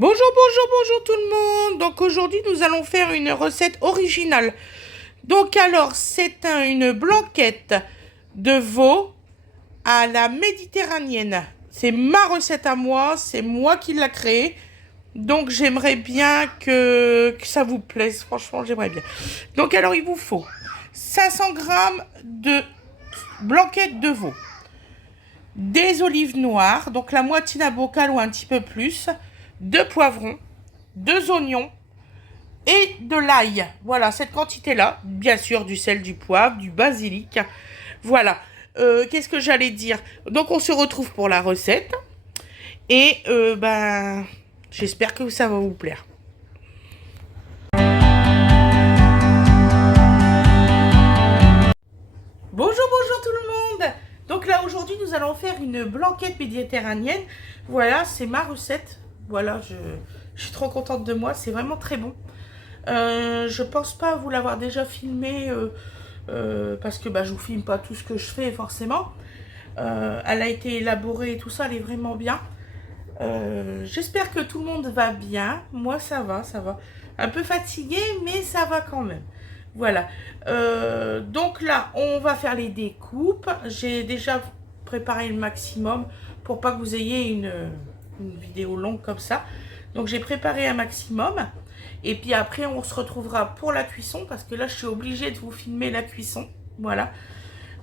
Bonjour tout le monde. Donc aujourd'hui, nous allons faire une recette originale. Donc alors, c'est une blanquette de veau à la méditerranéenne. C'est ma recette à moi, c'est moi qui l'a créée. Donc j'aimerais bien que ça vous plaise. Franchement, j'aimerais bien. Donc alors, il vous faut 500 grammes de blanquette de veau, des olives noires, donc la moitié d'un bocal ou un petit peu plus, 2 poivrons, 2 oignons et de l'ail. Voilà, cette quantité-là. Bien sûr, du sel, du poivre, du basilic. Voilà. Qu'est-ce que j'allais dire? Donc, on se retrouve pour la recette. Et, j'espère que ça va vous plaire. Bonjour tout le monde. Donc là, aujourd'hui, nous allons faire une blanquette méditerranéenne. Voilà, c'est ma recette. Voilà, je suis trop contente de moi. C'est vraiment très bon. Je pense pas vous l'avoir déjà filmé parce que je vous filme pas tout ce que je fais forcément. Elle a été élaborée et tout ça, elle est vraiment bien. J'espère que tout le monde va bien. Moi ça va. Un peu fatiguée mais ça va quand même. Voilà. Donc là on va faire les découpes. J'ai déjà préparé le maximum pour pas que vous ayez une vidéo longue comme ça. Donc j'ai préparé un maximum. Et puis après, on se retrouvera pour la cuisson, parce que là, je suis obligée de vous filmer la cuisson. Voilà.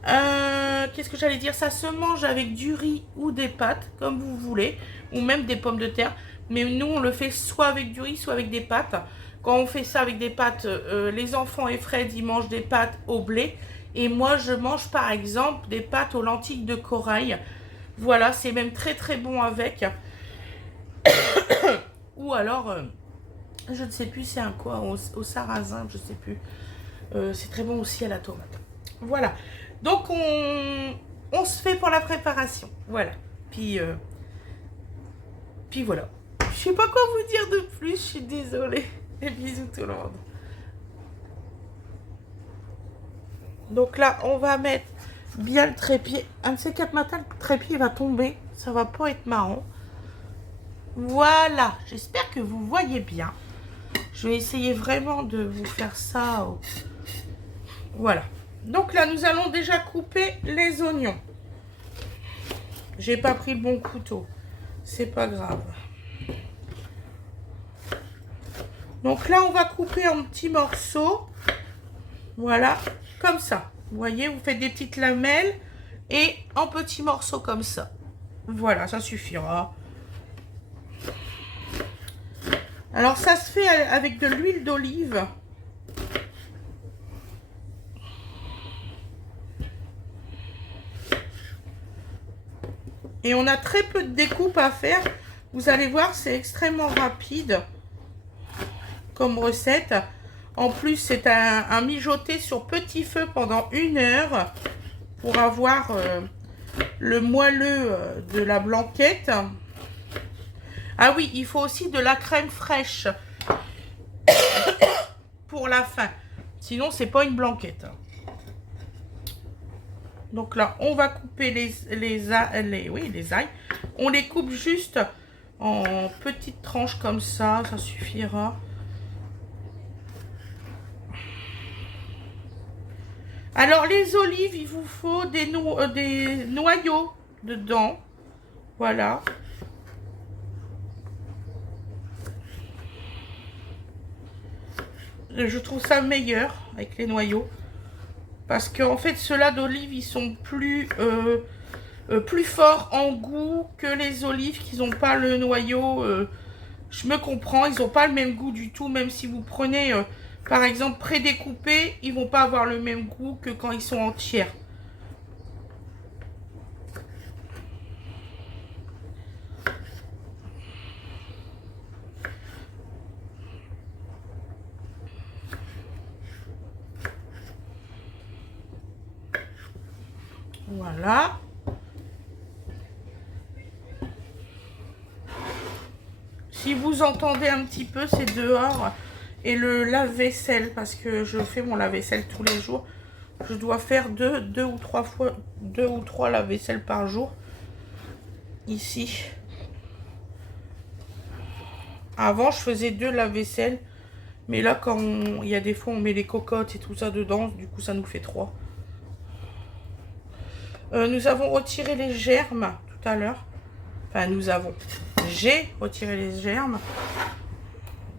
Qu'est-ce que j'allais dire? Ça se mange avec du riz ou des pâtes, comme vous voulez, ou même des pommes de terre. Mais nous, on le fait soit avec du riz, soit avec des pâtes. Quand on fait ça avec des pâtes, les enfants et Fred, ils mangent des pâtes au blé. Et moi, je mange par exemple des pâtes aux lentilles de corail. Voilà, c'est même très très bon avec. Ou alors... je ne sais plus c'est un quoi, au sarrasin, je ne sais plus. C'est très bon aussi à la tomate. Voilà. Donc on se fait pour la préparation. Voilà. Puis voilà. Je sais pas quoi vous dire de plus, je suis désolée. Et bisous tout le monde. Donc là, on va mettre bien le trépied. Un de ces 4 matins, le trépied va tomber. Ça va pas être marrant. Voilà. J'espère que vous voyez bien. Je vais essayer vraiment de vous faire ça. Voilà. Donc là, nous allons déjà couper les oignons. J'ai pas pris le bon couteau. C'est pas grave. Donc là, on va couper en petits morceaux. Voilà, comme ça. Vous voyez, vous faites des petites lamelles et en petits morceaux comme ça. Voilà, ça suffira. Alors, ça se fait avec de l'huile d'olive. Et on a très peu de découpe à faire. Vous allez voir, c'est extrêmement rapide comme recette. En plus, c'est un mijoter sur petit feu pendant 1 heure pour avoir le moelleux de la blanquette. Ah oui, il faut aussi de la crème fraîche pour la fin. Sinon, c'est pas une blanquette. Donc là, on va couper les ails. On les coupe juste en petites tranches comme ça suffira. Alors, les olives, il vous faut des noyaux dedans. Voilà. Je trouve ça meilleur avec les noyaux. Parce qu'en fait, ceux-là d'olives, ils sont plus forts en goût que les olives qui n'ont pas le noyau. Je me comprends, ils n'ont pas le même goût du tout. Même si vous prenez, par exemple, prédécoupés, ils ne vont pas avoir le même goût que quand ils sont entiers. Voilà. Si vous entendez un petit peu, c'est dehors. Et le lave-vaisselle, parce que je fais mon lave-vaisselle tous les jours. Je dois faire deux ou trois lave-vaisselle par jour. Ici. Avant, je faisais 2 lave-vaisselle. Mais là, quand il y a des fois, on met les cocottes et tout ça dedans. Du coup, ça nous fait 3. Nous avons retiré les germes tout à l'heure. Enfin, j'ai retiré les germes.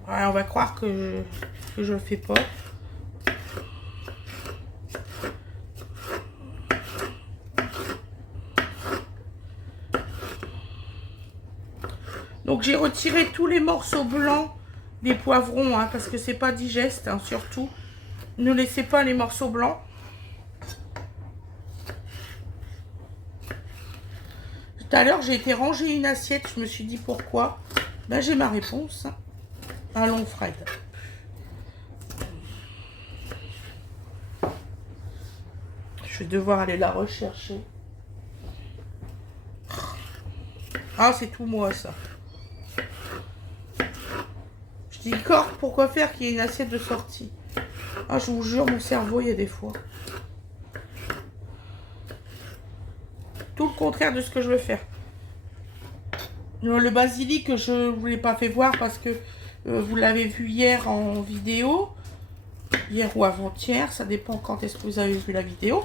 Ouais, on va croire que je le fais pas. Donc j'ai retiré tous les morceaux blancs des poivrons, hein, parce que c'est pas digeste, hein, surtout. Ne laissez pas les morceaux blancs. Tout à l'heure, j'ai été ranger une assiette. Je me suis dit pourquoi. Ben, j'ai ma réponse. Allons, Fred. Je vais devoir aller la rechercher. Ah, c'est tout moi, ça. Je dis, Corp, pourquoi faire qu'il y ait une assiette de sortie? Ah, je vous jure, mon cerveau, il y a des fois. Tout le contraire de ce que je veux faire. Le basilic, je ne vous l'ai pas fait voir parce que vous l'avez vu hier en vidéo. Hier ou avant-hier, ça dépend quand est-ce que vous avez vu la vidéo.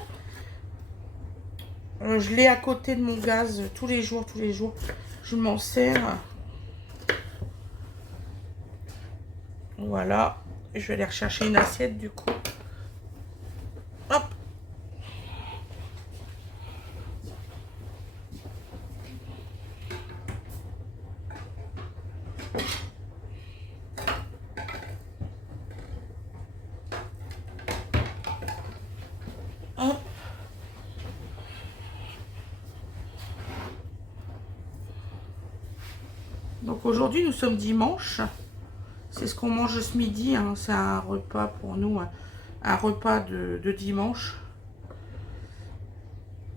Je l'ai à côté de mon gaz tous les jours. Je m'en sers. Voilà. Je vais aller rechercher une assiette du coup. Hop. Hop. Donc aujourd'hui nous sommes dimanche. C'est ce qu'on mange ce midi. Hein. C'est un repas pour nous. Un repas de dimanche.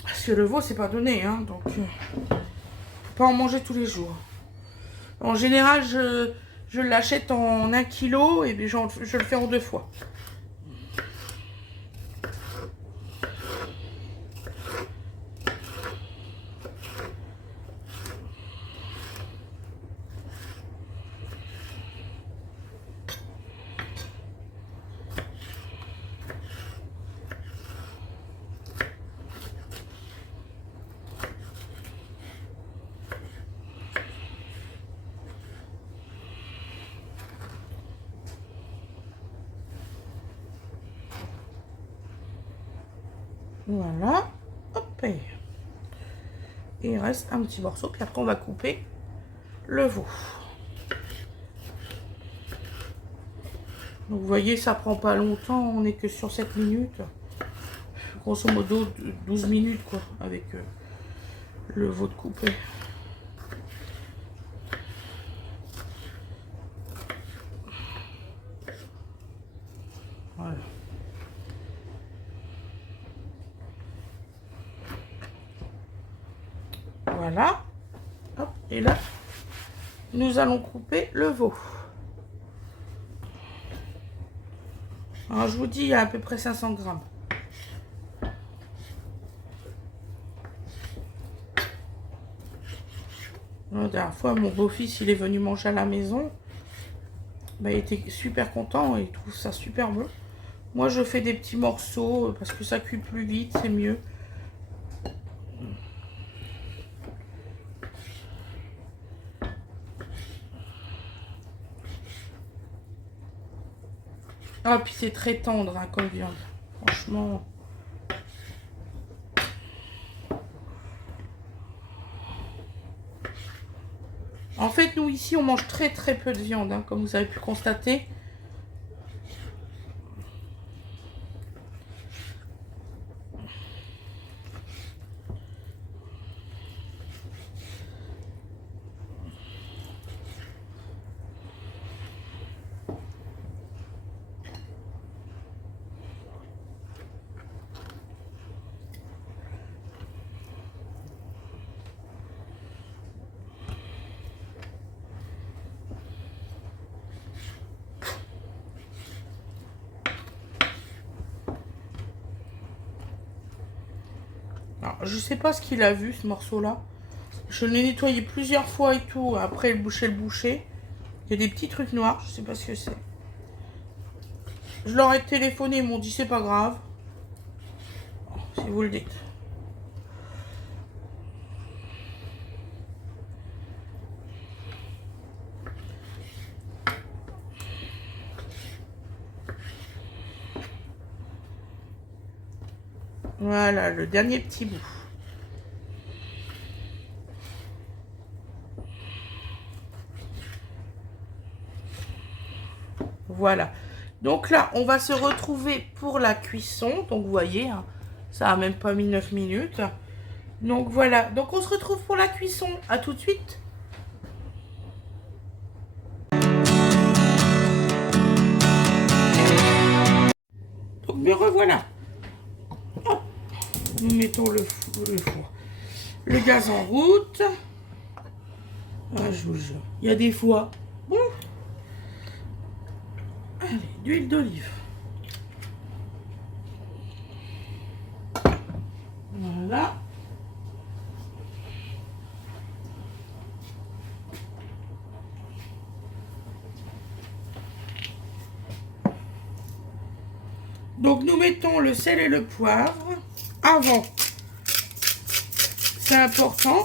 Parce que le veau c'est pas donné. Hein, donc faut pas en manger tous les jours. En général je l'achète en 1 kg et puis je le fais en 2 fois. Voilà. Hop. Et il reste un petit morceau. Puis après, on va couper le veau. Donc, vous voyez, ça prend pas longtemps. On n'est que sur 7 minutes. Grosso modo, 12 minutes, quoi, avec le veau de coupé. Voilà. Voilà. Hop, et là, nous allons couper le veau. Alors, je vous dis, il y a à peu près 500 grammes. La dernière fois, mon beau-fils, il est venu manger à la maison. Ben, il était super content et il trouve ça super bon. Moi, je fais des petits morceaux parce que ça cuit plus vite, c'est mieux. Ah, puis c'est très tendre hein, comme viande. Franchement. En fait, nous ici, on mange très peu de viande, hein, comme vous avez pu constater. Alors, je sais pas ce qu'il a vu, ce morceau-là. Je l'ai nettoyé plusieurs fois et tout, après le boucher. Il y a des petits trucs noirs, je sais pas ce que c'est. Je leur ai téléphoné, ils m'ont dit c'est pas grave. Si vous le dites. Voilà, le dernier petit bout. Voilà. Donc là, on va se retrouver pour la cuisson. Donc vous voyez, hein, ça a même pas mis 9 minutes. Donc voilà. Donc on se retrouve pour la cuisson. À tout de suite. Donc me revoilà. Hop. Nous mettons le four. Le gaz en route. Ah, je vous jure. Il y a des fois. Bon. Allez, d'huile d'olive. Voilà. Donc nous mettons le sel et le poivre avant. C'est important.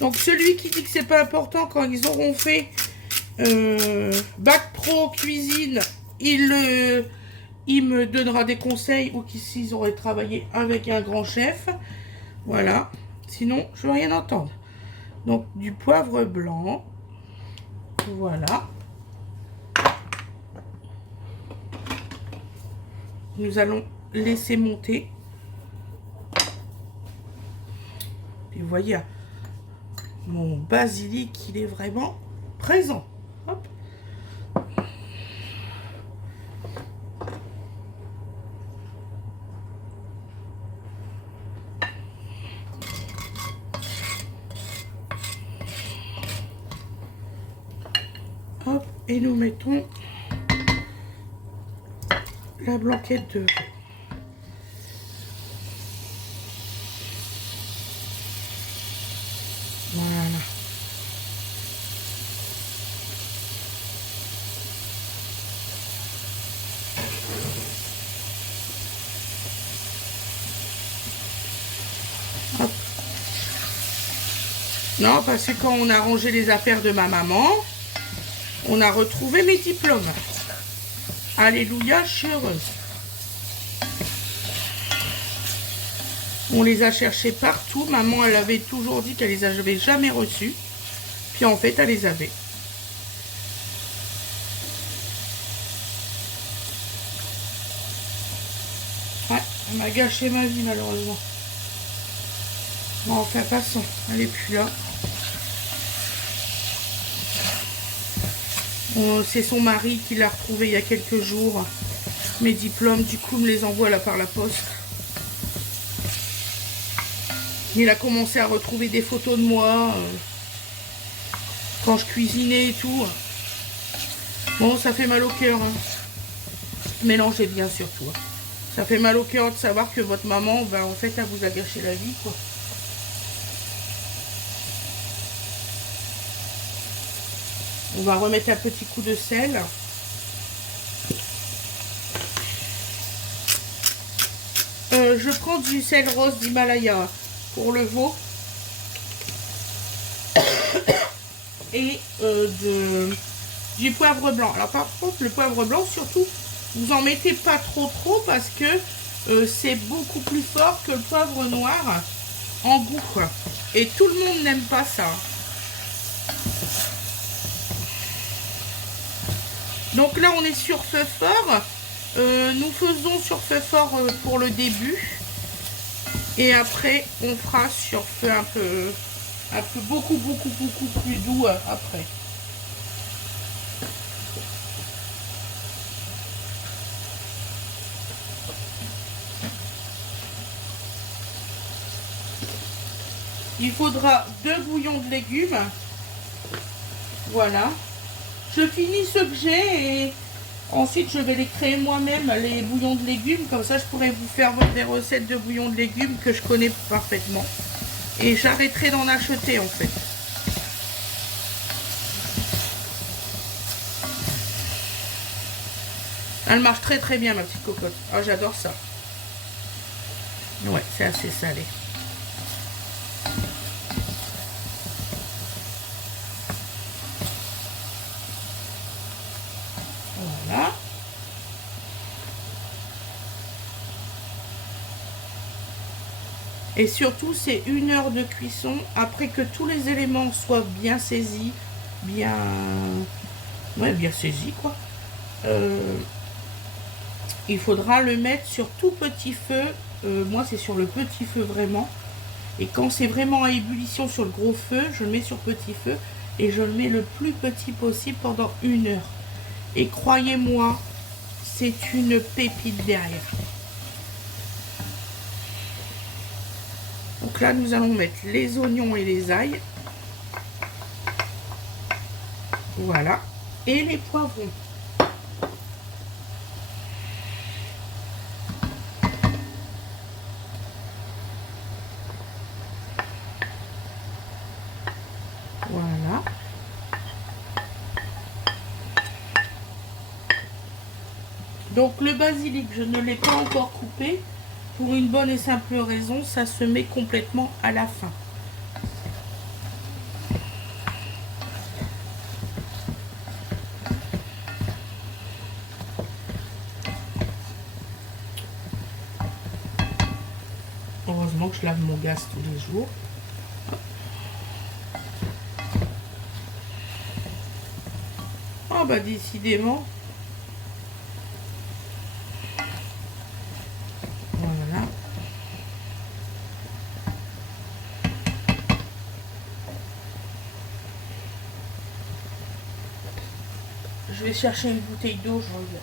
Donc celui qui dit que c'est pas important, quand ils auront fait bac pro cuisine, il me donnera des conseils, ou s'ils auraient travaillé avec un grand chef. Voilà. Sinon, je ne veux rien entendre. Donc du poivre blanc. Voilà. Nous allons laisser monter. Et vous voyez, mon basilic, il est vraiment présent. Hop. Hop. Et nous mettons la blanquette de veau. Voilà. Hop. Non, parce que quand on a rangé les affaires de ma maman, on a retrouvé mes diplômes. Alléluia, je suis heureuse. On les a cherchés partout. Maman, elle avait toujours dit qu'elle les avait jamais reçus. Puis en fait, elle les avait. Ouais, elle m'a gâché ma vie malheureusement. Bon, enfin, passons. Elle n'est plus là. Bon, c'est son mari qui l'a retrouvé il y a quelques jours. Mes diplômes, du coup, me les envoie là par la poste. Il a commencé à retrouver des photos de moi quand je cuisinais et tout. Bon, ça fait mal au cœur. Hein. Mélangez bien surtout. Hein. Ça fait mal au cœur de savoir que votre maman, ben, en fait, elle vous a gâché la vie, quoi. On va remettre un petit coup de sel. Je prends du sel rose d'Himalaya pour le veau. Et du poivre blanc. Alors par contre, le poivre blanc, surtout, vous en mettez pas trop parce que c'est beaucoup plus fort que le poivre noir en goût. Et tout le monde n'aime pas ça. Donc là, on est sur feu fort. Nous faisons sur feu fort pour le début. Et après, on fera sur feu un peu beaucoup plus doux après. Il faudra 2 bouillons de légumes. Voilà. Je finis ce que j'ai et ensuite je vais les créer moi-même, les bouillons de légumes. Comme ça, je pourrai vous faire des recettes de bouillons de légumes que je connais parfaitement. Et j'arrêterai d'en acheter en fait. Elle marche très très bien, ma petite cocotte. Ah, j'adore ça. Ouais, c'est assez salé. Voilà. Et surtout, c'est 1 heure de cuisson après que tous les éléments soient bien saisis, bien, ouais, bien saisis, quoi. Il faudra le mettre sur tout petit feu. Moi, c'est sur le petit feu vraiment. Et quand c'est vraiment à ébullition sur le gros feu, je le mets sur petit feu et je le mets le plus petit possible pendant 1 heure. Et croyez-moi, c'est une pépite derrière. Donc là, nous allons mettre les oignons et les ails. Voilà. Et les poivrons. Voilà. Donc le basilic, je ne l'ai pas encore coupé. Pour une bonne et simple raison, ça se met complètement à la fin. Heureusement que je lave mon gaz tous les jours. Oh bah décidément. Voilà. Je vais chercher une bouteille d'eau, je reviens.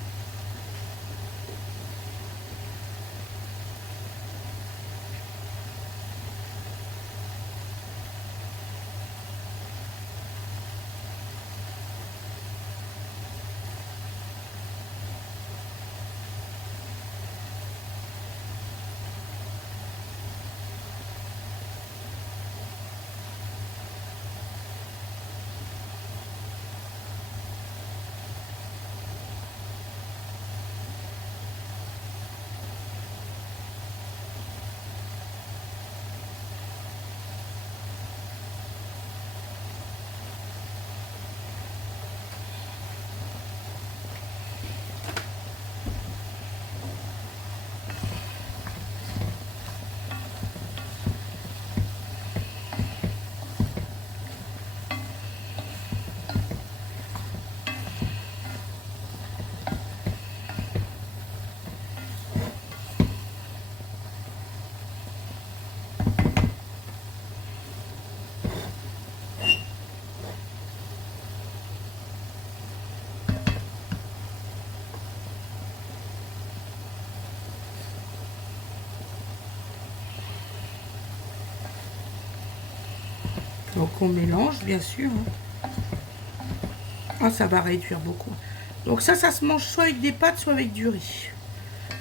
Donc on mélange bien sûr. Ah, ça va réduire beaucoup. Donc ça se mange soit avec des pâtes, soit avec du riz.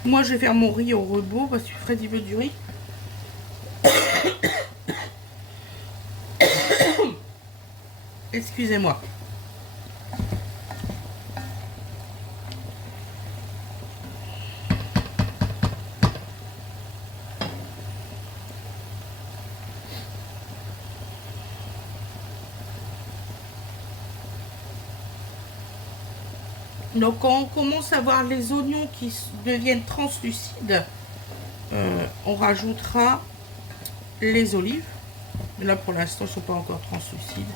Moi je vais faire mon riz au robot parce que Fred il veut du riz. Excusez-moi. Donc quand on commence à voir les oignons qui deviennent translucides, on rajoutera les olives. Mais là pour l'instant ils ne sont pas encore translucides.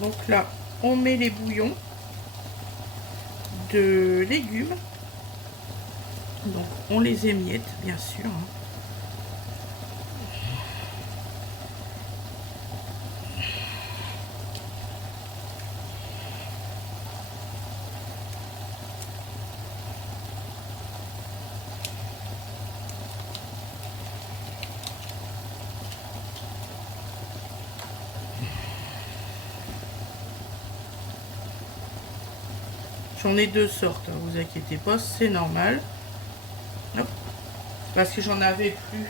Donc là, on met les bouillons de légumes. Donc on les émiette, bien sûr. J'en ai deux sortes, hein, vous inquiétez pas, c'est normal. Hop. Parce que j'en avais plus.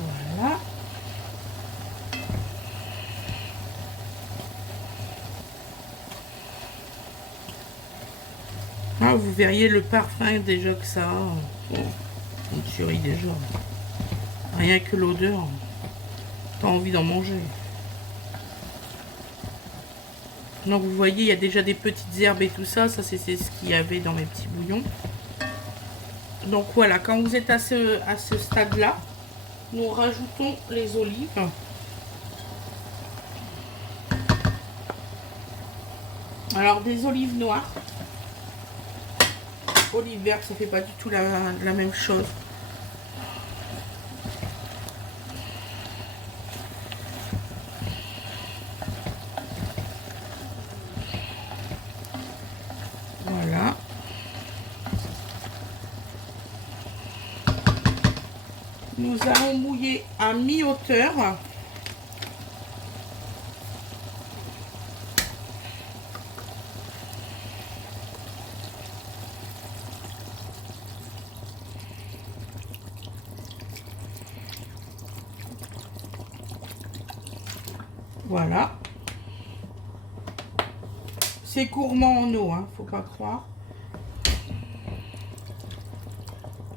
Voilà. Ah, vous verriez le parfum déjà que ça a. Bon, une tuerie déjà. Rien que l'odeur. T'as envie d'en manger. Donc vous voyez, il y a déjà des petites herbes et tout ça. Ça, c'est ce qu'il y avait dans mes petits bouillons. Donc voilà, quand vous êtes à ce stade-là, nous rajoutons les olives. Alors des olives noires. Olives vertes, ça fait pas du tout la même chose. Voilà. Nous allons mouiller à mi-hauteur. Voilà. C'est gourmand en eau, hein, faut pas croire.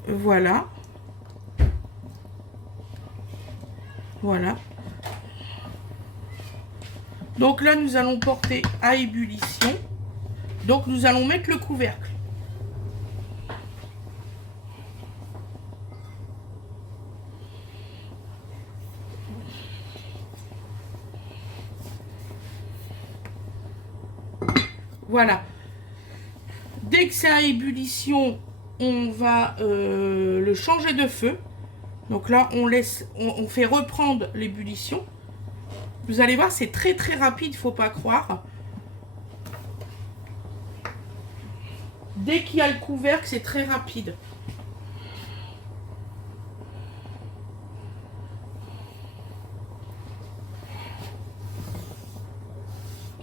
Voilà. Voilà. Donc là, nous allons porter à ébullition. Donc nous allons mettre le couvercle. Voilà. Dès que c'est à ébullition, on va le changer de feu. Donc là, on fait reprendre l'ébullition. Vous allez voir, c'est très très rapide, faut pas croire. Dès qu'il y a le couvercle, c'est très rapide.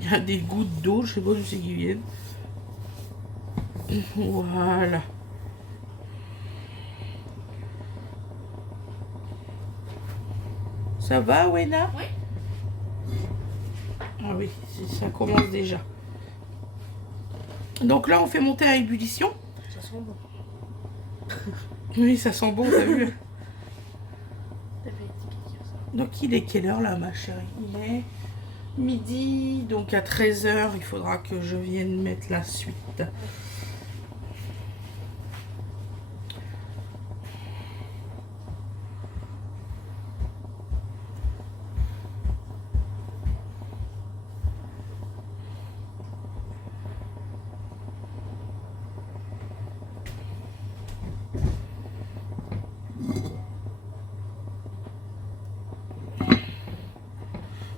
Il y a des gouttes d'eau, je sais pas d'où c'est qui viennent. Voilà. Ça va, Wena? Oui. Ah oui, ça commence déjà. Donc là, on fait monter à ébullition. Ça sent bon. Oui, ça sent bon, t'as vu? Donc il est quelle heure là, ma chérie? Il est midi, donc à 13 h, il faudra que je vienne mettre la suite.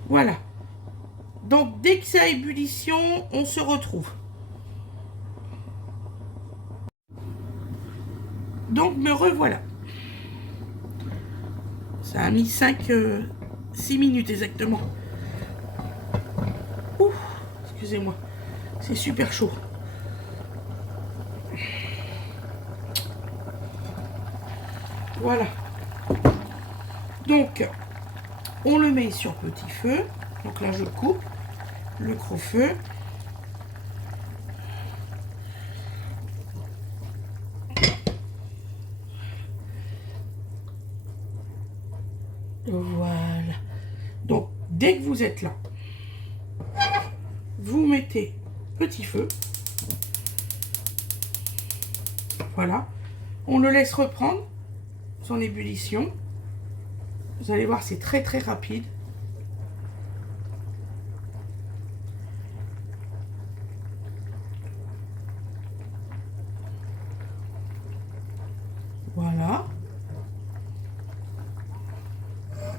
Voilà. Donc dès que c'est à ébullition, on se retrouve. Donc me revoilà. Ça a mis 6 minutes exactement. Ouh, excusez-moi. C'est super chaud. Voilà. Donc, on le met sur petit feu. Donc là, je coupe le gros feu. Voilà. Donc, dès que vous êtes là, vous mettez petit feu. Voilà. On le laisse reprendre son ébullition. Vous allez voir, c'est très très rapide. Voilà.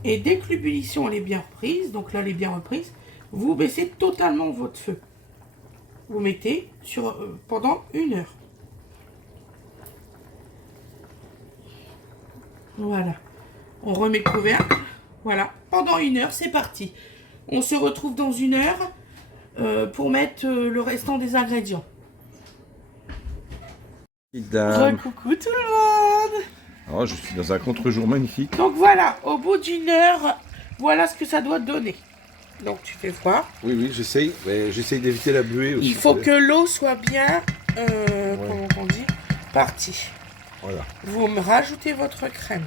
Et dès que l'ébullition elle est bien reprise, donc là elle est bien reprise, vous baissez totalement votre feu. Vous mettez sur pendant 1 heure. Voilà. On remet le couvercle. Voilà. Pendant 1 heure, c'est parti. On se retrouve dans 1 heure pour mettre le restant des ingrédients. Coucou tout le monde. Oh, je suis dans un contre-jour magnifique. Donc voilà, au bout d'1 heure, voilà ce que ça doit donner. Donc tu fais voir. Oui, oui, j'essaye. J'essaye d'éviter la buée aussi. Il faut que l'eau soit bien, comment on dit, partie. Voilà. Vous me rajoutez votre crème.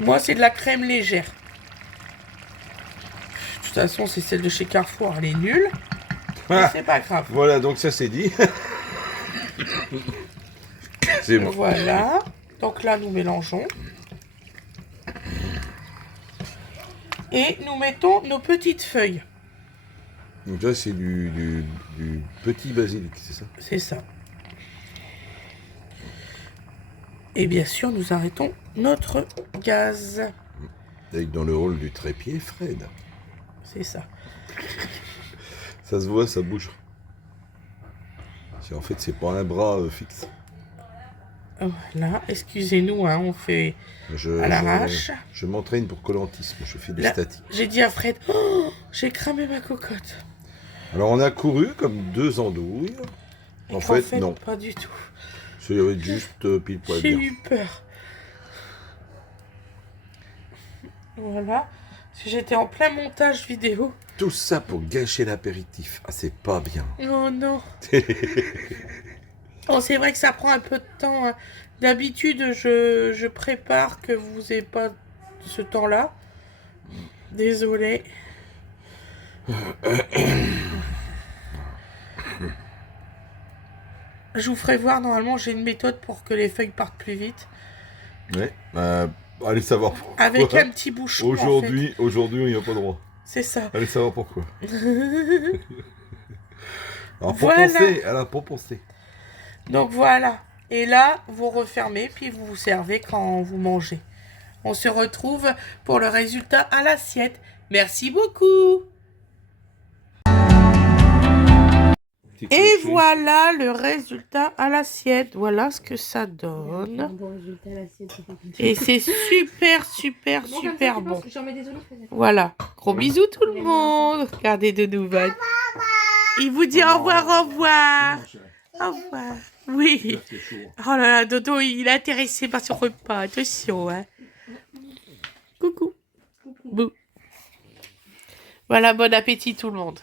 Moi, c'est de la crème légère. De toute façon, c'est celle de chez Carrefour. Elle est nulle. Mais c'est pas grave. Voilà, donc ça c'est dit. C'est bon. Voilà. Donc là, nous mélangeons. Et nous mettons nos petites feuilles. Donc là, c'est du petit basilic, c'est ça? C'est ça. Et bien sûr, nous arrêtons notre gaz. Avec dans le rôle du trépied, Fred. C'est ça. Ça se voit, ça bouge. En fait, c'est pas un bras fixe. Voilà, excusez-nous, hein, on fait à l'arrache. Je m'entraîne pour Koh-Lanta, je fais des statiques. J'ai dit à Fred, oh, j'ai cramé ma cocotte. Alors, on a couru comme 2 andouilles. En fait, non. Pas du tout. C'est juste pile poil J'ai bien. eu peur. Voilà. Parce que j'étais en plein montage vidéo. Tout ça pour gâcher l'apéritif. Ah, c'est pas bien. Oh non. Oh, c'est vrai que ça prend un peu de temps. Hein. D'habitude, je prépare que vous n'ayez pas ce temps-là. Désolée. Je vous ferai voir, normalement, j'ai une méthode pour que les feuilles partent plus vite. Ouais, allez savoir pourquoi. Avec un petit bouchon, Aujourd'hui, il n'y a pas droit. C'est ça. Allez savoir pourquoi. Alors, pour penser. Donc voilà. Et là, vous refermez, puis vous vous servez quand vous mangez. On se retrouve pour le résultat à l'assiette. Merci beaucoup. Et voilà le résultat à l'assiette. Voilà ce que ça donne. Et c'est super, super, super bon. Voilà. Gros bisous tout le monde. Regardez de nouvelles. Il vous dit au revoir, au revoir. Au revoir. Oui. Oh là là, Dodo, il est intéressé par son repas. Attention, hein. Coucou. Bou. Voilà, bon appétit tout le monde.